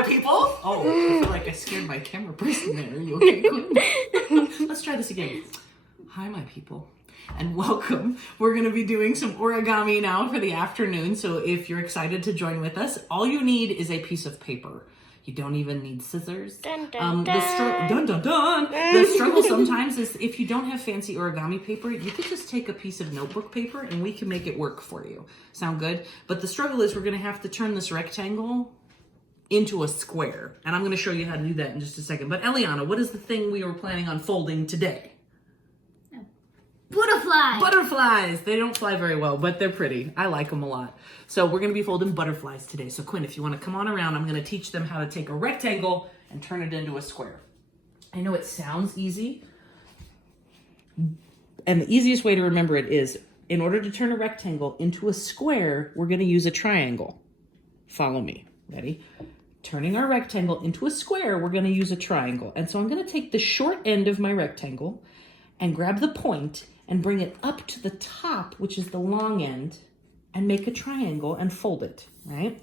my people. Oh, I feel like I scared my camera person there. Are you okay, Quinn? Let's try this again. Hi, my people, and welcome. We're going to be doing some origami now for the afternoon. So if you're excited to join with us, all you need is a piece of paper. You don't even need scissors. Dun, dun, The struggle sometimes is if you don't have fancy origami paper, you could just take a piece of notebook paper and we can make it work for you. Sound good? But the struggle is we're going to have to turn this rectangle into a square. And I'm going to show you how to do that in just a second. But Eliana, what is the thing we were planning on folding today? Butterflies. Butterflies. They don't fly very well, but they're pretty. I like them a lot. So we're going to be folding butterflies today. So Quinn, if you want to come on around, I'm going to teach them how to take a rectangle and turn it into a square. I know it sounds easy. And the easiest way to remember it is, in order to turn a rectangle into a square, we're going to use a triangle. Follow me. Ready? Turning our rectangle into a square, we're going to use a triangle. And so I'm going to take the short end of my rectangle and grab the point and bring it up to the top, which is the long end, and make a triangle and fold it, right?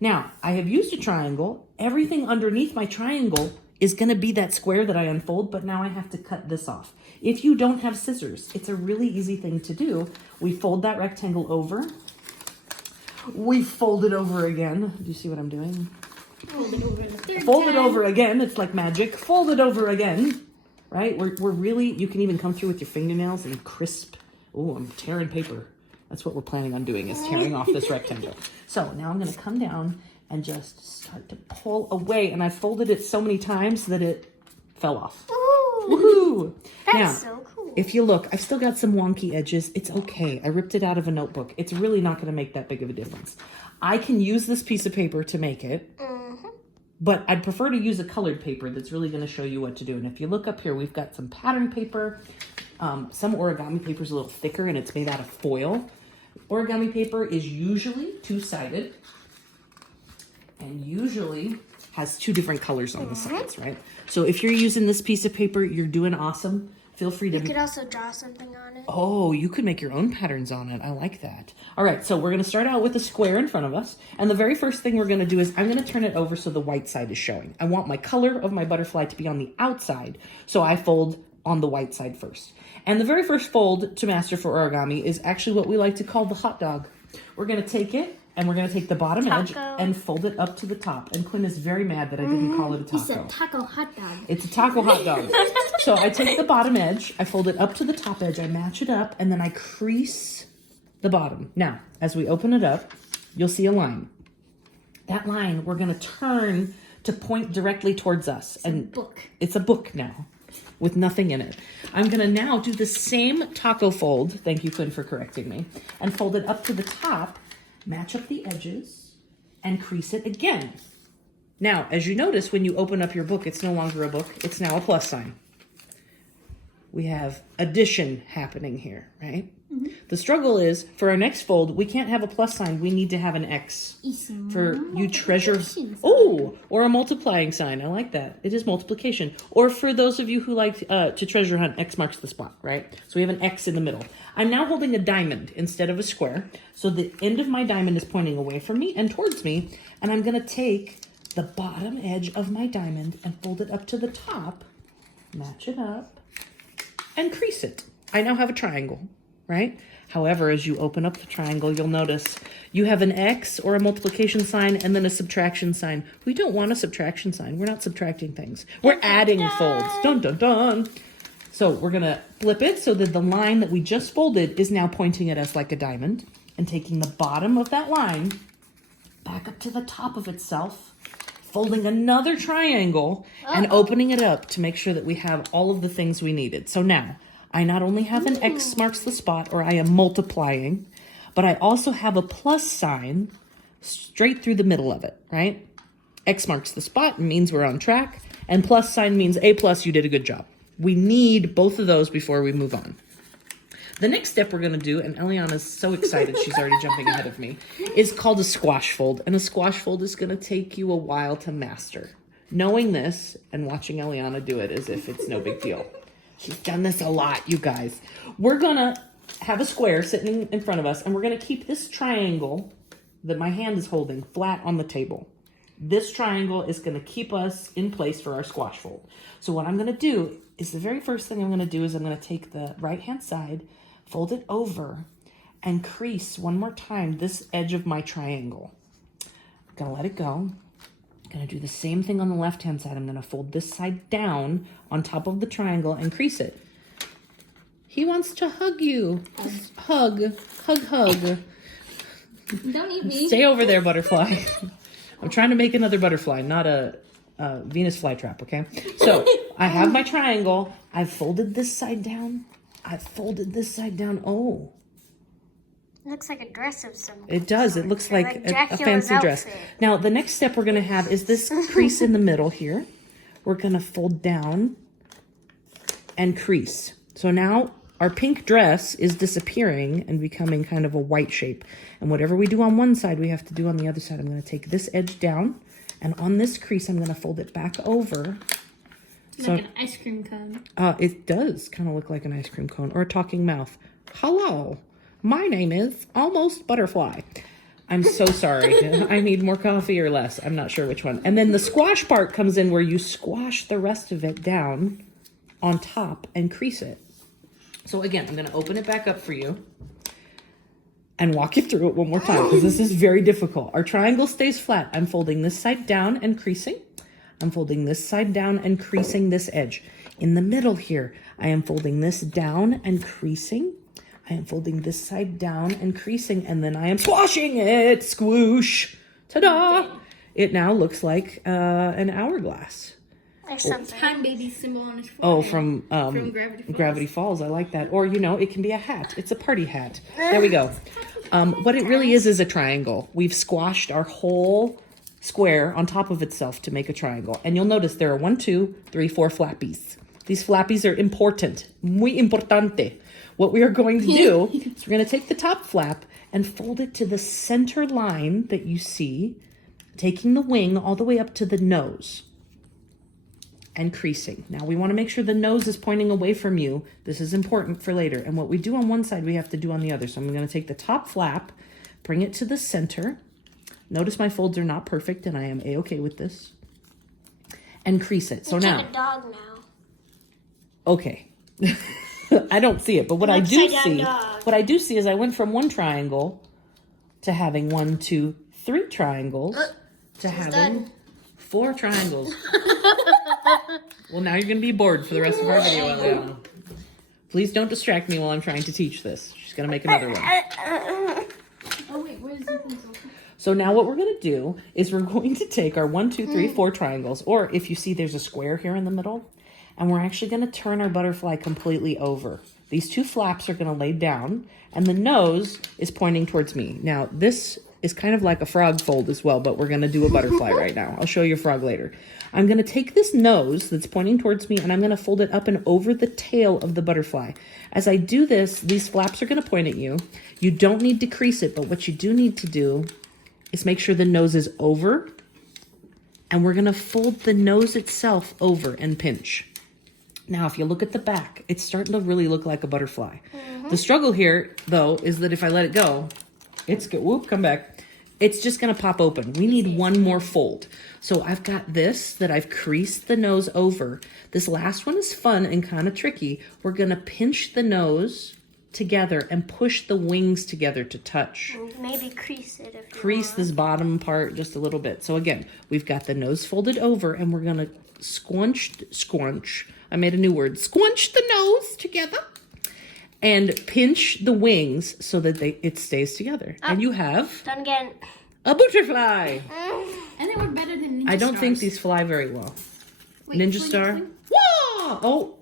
Now, I have used a triangle. Everything underneath my triangle is gonna be that square that I unfold, but now I have to cut this off. If you don't have scissors, it's a really easy thing to do. We fold that rectangle over. We fold it over again. Do you see what I'm doing? Fold it over the third Fold time. it over again. It's like magic. Fold it over again. Right? We're really, you can even come through with your fingernails and crisp. Oh, I'm tearing paper. That's what we're planning on doing, is tearing off this rectangle. So now I'm going to come down and just start to pull away. And I folded it so many times that it fell off. Ooh, Woohoo! that's Now, so cool. if you look, I've still got some wonky edges. It's okay. I ripped it out of a notebook. It's really not going to make that big of a difference. I can use this piece of paper to make it. But I'd prefer to use a colored paper that's really going to show you what to do. And if you look up here, we've got some pattern paper. Some origami paper is a little thicker and it's made out of foil. Origami paper is usually two-sided and usually has two different colors on the sides, right? So if you're using this piece of paper, you're doing awesome. Feel free to... You could also draw something on it. Oh, you could make your own patterns on it. I like that. All right, so we're going to start out with a square in front of us. And the very first thing we're going to do is I'm going to turn it over so the white side is showing. I want my color of my butterfly to be on the outside, so I fold on the white side first. And the very first fold to master for origami is actually what we like to call the hot dog. We're going to take it, and we're going to take the bottom edge and fold it up to the top. And Quinn is very mad that I didn't call it a taco. It's a taco hot dog. It's a taco hot dog. So I take the bottom edge, I fold it up to the top edge, I match it up, and then I crease the bottom. Now, as we open it up, you'll see a line. That line we're going to turn to point directly towards us. And it's a book now with nothing in it. I'm going to now do the same taco fold. Thank you, Quinn, for correcting me. And fold it up to the top, match up the edges, and crease it again. Now, as you notice, when you open up your book, it's no longer a book. It's now a plus sign. We have addition happening here, right? The struggle is, for our next fold, we can't have a plus sign. We need to have an X for you treasure. Oh, or a multiplying sign. I like that. It is multiplication. Or for those of you who like to treasure hunt, X marks the spot, right? So we have an X in the middle. I'm now holding a diamond instead of a square. So the end of my diamond is pointing away from me and towards me. And I'm going to take the bottom edge of my diamond and fold it up to the top, match it up, and crease it. I now have a triangle, right? However, as you open up the triangle, you'll notice you have an X or a multiplication sign and then a subtraction sign. We don't want a subtraction sign. We're not subtracting things. We're adding folds. Dun, dun, dun. So we're going to flip it so that the line that we just folded is now pointing at us like a diamond, and taking the bottom of that line back up to the top of itself, folding another triangle and opening it up to make sure that we have all of the things we needed. So now I not only have an X marks the spot, or I am multiplying, but I also have a plus sign straight through the middle of it, right? X marks the spot means we're on track, and plus sign means A plus, you did a good job. We need both of those before we move on. The next step we're going to do, and Eliana's so excited, she's already jumping ahead of me, is called a squash fold. And a squash fold is going to take you a while to master. Knowing this and watching Eliana do it as if it's no big deal. She's done this a lot, you guys. We're going to have a square sitting in front of us, and we're going to keep this triangle that my hand is holding flat on the table. This triangle is going to keep us in place for our squash fold. So what I'm going to do is the very first thing I'm going to do is I'm going to take the right-hand side, fold it over, and crease one more time this edge of my triangle. I'm going to let it go. I'm going to do the same thing on the left-hand side. I'm going to fold this side down on top of the triangle and crease it. He wants to hug you. Hug. Hug, hug. Don't eat me. Stay over there, butterfly. I'm trying to make another butterfly, not a Venus flytrap, okay? So I have my triangle. I've folded this side down. I've folded this side down. Oh. Looks like a dress of some It does. It looks like a Dracula's fancy dress. outfit. Now, the next step we're going to have is this crease in the middle here. We're going to fold down and crease. So now our pink dress is disappearing and becoming kind of a white shape. And whatever we do on one side, we have to do on the other side. I'm going to take this edge down, and on this crease, I'm going to fold it back over. Like an ice cream cone. It does kind of look like an ice cream cone or a talking mouth. Hello, my name is Almost Butterfly. I'm so sorry. I need more coffee or less. I'm not sure which one. And then the squash part comes in where you squash the rest of it down on top and crease it. So again, I'm going to open it back up for you and walk you through it one more time because this is very difficult. Our triangle stays flat. I'm folding this side down and creasing. I'm folding this side down and creasing this edge. In the middle here, I am folding this down and creasing. I am folding this side down and creasing, and then I am squashing it. Squoosh. Ta-da! It now looks like an hourglass. There's something. Time baby symbol on his forehead. Oh, from Gravity Falls. I like that. Or, you know, it can be a hat. It's a party hat. There we go. What it really is a triangle. We've squashed our whole square on top of itself to make a triangle. And you'll notice there are 1, 2, 3, 4 flappies. These flappies are important. Muy importante. What we are going to do is we're going to take the top flap and fold it to the center line that you see, taking the wing all the way up to the nose. And creasing. Now we want to make sure the nose is pointing away from you. This is important for later. And what we do on one side, we have to do on the other. So I'm going to take the top flap, bring it to the center. Notice my folds are not perfect, and I am A-okay with this. And crease it. So You now, have a dog now. okay. I don't see it, but what I do see is I went from one triangle to having 1, 2, 3 triangles to having done. 4 triangles. Well, now you're going to be bored for the rest of our video. Please don't distract me while I'm trying to teach this. She's going to make another one. Oh wait, where's the pencil? So now what we're going to do is we're going to take our 1, 2, 3, 4 triangles, or if you see there's a square here in the middle, and we're actually going to turn our butterfly completely over. These 2 flaps are going to lay down, and the nose is pointing towards me. Now, this is kind of like a frog fold as well, but we're going to do a butterfly right now. I'll show you a frog later. I'm going to take this nose that's pointing towards me, and I'm going to fold it up and over the tail of the butterfly. As I do this, these flaps are going to point at you. You don't need to crease it, but what you do need to do is make sure the nose is over, and we're going to fold the nose itself over and pinch. Now, if you look at the back, it's starting to really look like a butterfly. The struggle here, though, is that if I let it go, come back. It's just going to pop open. We need one more fold. So I've got this that I've creased the nose over. This last one is fun and kind of tricky. We're going to pinch the nose together and push the wings together to touch. Maybe crease it if you Crease want. this bottom part just a little bit. So again, we've got the nose folded over, and we're going to squunch. I made a new word. Squunch the nose together. And pinch the wings so that it stays together. And you have Done again. a butterfly. And they were better than Ninja I don't think Stars. these fly very well. Wait, Ninja swing, Star. swing. Whoa!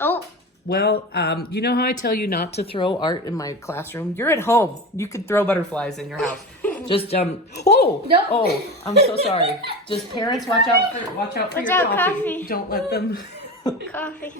Oh, Well, you know how I tell you not to throw art in my classroom? You're at home. You could throw butterflies in your house. Just oh, Nope. oh, I'm so sorry. Just parents, watch out for your Watch coffee. out, coffee. Don't let them. coffee.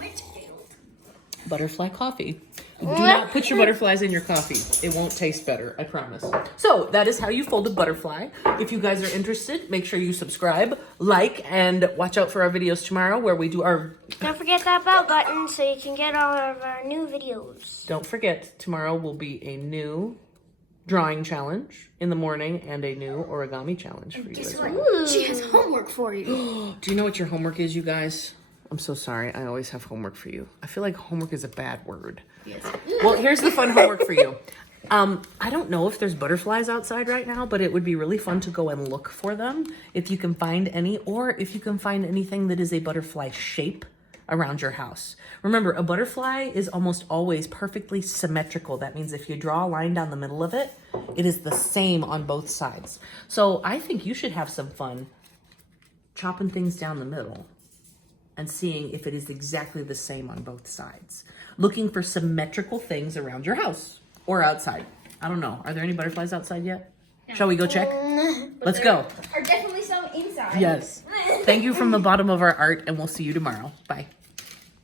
Butterfly coffee. Do not put your butterflies in your coffee. It won't taste better, I promise. So that is how you fold a butterfly. If you guys are interested, make sure you subscribe, like, and watch out for our videos tomorrow where we do our... Don't forget that bell button so you can get all of our new videos. Don't forget, tomorrow will be a new drawing challenge in the morning and a new origami challenge for you as well. Ooh. She has homework for you. Do you know what your homework is, you guys? I'm so sorry. I always have homework for you. I feel like homework is a bad word. Yes. Well, here's the fun homework for you. I don't know if there's butterflies outside right now, but it would be really fun to go and look for them if you can find any, or if you can find anything that is a butterfly shape around your house. Remember, a butterfly is almost always perfectly symmetrical. That means if you draw a line down the middle of it, it is the same on both sides. So I think you should have some fun chopping things down the middle and seeing if it is exactly the same on both sides. Looking for symmetrical things around your house or outside. I don't know. Are there any butterflies outside yet? No. Shall we go check? Let's go. Are definitely some inside. Yes. Thank you from the bottom of our heart, and we'll see you tomorrow. Bye.